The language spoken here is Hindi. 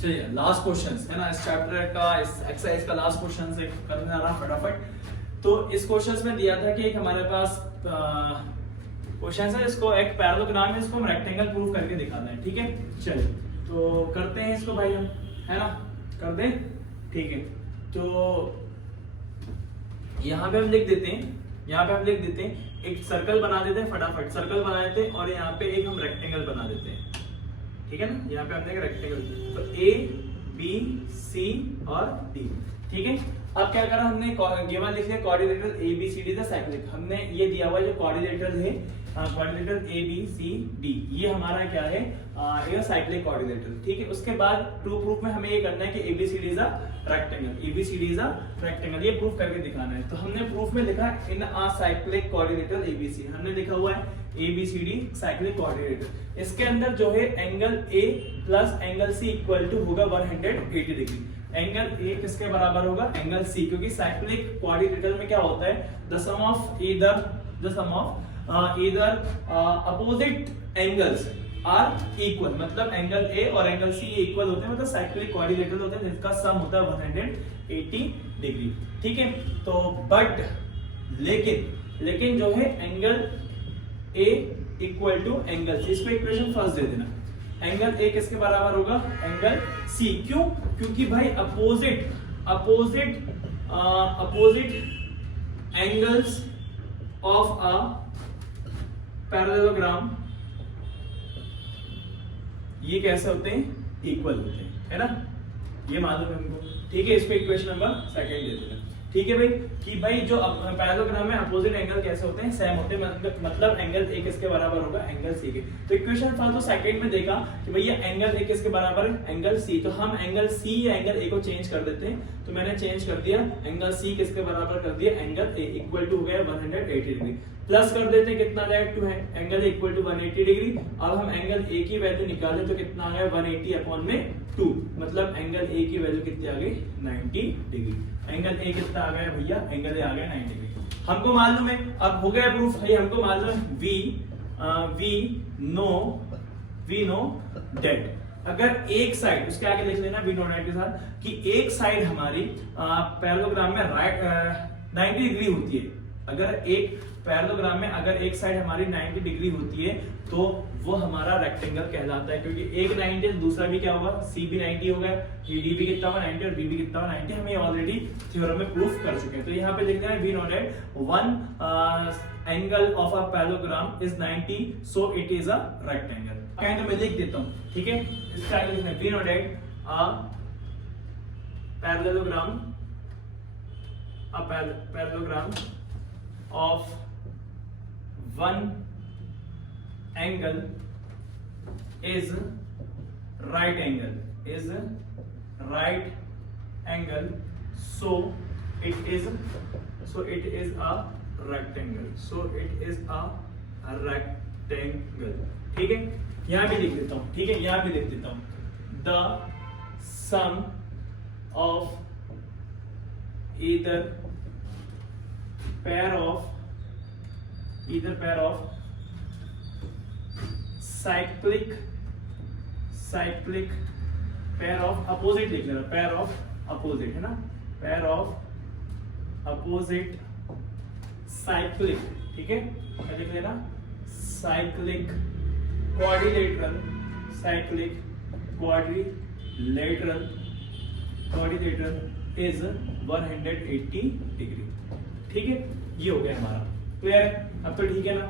चलिए लास्ट क्वेश्चन है ना इस चैप्टर का, इस एक्सरसाइज का लास्ट क्वेश्चन से करने जा रहा हूं फटाफट। तो इस क्वेश्चन में दिया था कि एक हमारे पास क्वेश्चन है, इसको एक पैरेललोग्राम है, इसको हम रेक्टेंगल प्रूव करके दिखाते हैं। ठीक है, चलिए तो करते हैं इसको भाई हम, है ना, कर दें। ठीक है, तो यहाँ पे हम लिख देते हैं, यहाँ पे हम लिख देते हैं, एक सर्कल बना देते हैं, फटाफट सर्कल बना देते हैं, और यहाँ पे एक हम रेक्टेंगल बना देते हैं। ठीक है ना, यहाँ पे हमने एक रेक्टेंगल, तो ए बी सी और डी। ठीक है, अब क्या करा हमने, गिवन लिख लिया coordinator A B C D the cyclic. हमने ये दिया हुआ जो कोऑर्डिनेटर है, coordinator A B C D, ये हमारा क्या है, ये साइक्लिक कोऑर्डिनेटर। ठीक है, उसके बाद ट्रू प्रूफ में हमें ये करना है कि A B C D is a rectangle, A B C D is a rectangle, ये प्रूफ करके दिखाना है। तो हमने प्रूफ में लिखा in a cyclic coordinator A B C, हमने लिखा हुआ है A B C D cyclic coordinator. इसके अंदर जो है angle A plus angle C equal to होगा 180 डिग्री। एंगल ए किसके बराबर होगा, एंगल सी, क्योंकि साइक्लिक कोऑर्डिनेटर में क्या होता है, the sum of either opposite angles are equal, मतलब एंगल ए और एंगल सी इक्वल होते हैं, मतलब साइक्लिक कोऑर्डिनेटर होते हैं जिसका सम होता है 180 डिग्री। ठीक है, तो बट लेकिन जो है angle A equal to angle C, इसको इक्वेशन फर्स्ट दे देना। एंगल ए किसके बराबर होगा, एंगल सी। क्यों, क्योंकि भाई opposite angles of a parallelogram ये कैसे होते हैं, इक्वल होते हैं, है ना, ये मालूम है हमको। ठीक है, इसको इक्वेशन नंबर सेकंड दे देना। ठीक है भाई, कि भाई जो पैरेललोग्राम में अपोजिट एंगल कैसे होते हैं, सेम होते हैं, मतलब एंगल ए किसके बराबर होगा, एंगल सी के। तो इक्वेशन था तो सेकंड में देखा कि भैया एंगल ए किसके बराबर है, एंगल सी, तो हम एंगल सी या एंगल ए को चेंज कर देते हैं। तो मैंने चेंज कर दिया, एंगल सी किसके बराबर कर दिया, एंगल ए इक्वल टू हो गया 180 डिग्री। प्लस कर देते हैं, कितना आ जाएगा, टू है एंगल इक्वल टू 180 डिग्री। अब हम एंगल ए की वैल्यू निकालें तो कितना आ गया, 180 अपॉन में 2, मतलब एंगल ए की वैल्यू कितनी आ गई, 90 डिग्री। एंगल ए कितना आ गया भैया, एंगल ए आ गया 90 डिग्री। हमको मालूम है, अब हो गया प्रूफ भाई, हमको मालूम है वी नो डेट। अगर एक साइड, उसके आगे लिख लेना वी नो डेट के साथ, कि एक साइड हमारी पैरेललोग्राम में राइट 90 डिग्री होती है। अगर एक पैरेललोग्राम में अगर एक साइड हमारी 90 डिग्री होती है तो वो हमारा रेक्टेंगल कहलाता है, क्योंकि एक 90 है, दूसरा भी क्या होगा, सी भी 90 हो गया, डी भी कितना हुआ 90 और बी भी कितना हुआ 90, हमें ऑलरेडी थ्योरम में प्रूफ कर चुके हैं। तो यहाँ पे लिख देना we know that one angle of a parallelogram is 90 so it is a rectangle. कहें तो मैं लिख देता हूँ। ठीक है, इसका आगे लिखना we know that parallelogram of one angle is right angle, so it is a rectangle। ठीक है, यहां भी लिख देता हूं। ठीक है, यहां भी लिख देता हूं, the sum of either pair of cyclic pair of opposite लिख लेना, pair of opposite है ना, pair of opposite cyclic। ठीक है, क्या लिख लेना, cyclic quadrilateral is 180 डिग्री। ठीक है, ये हो गया हमारा क्लियर है, अब तो ठीक है ना।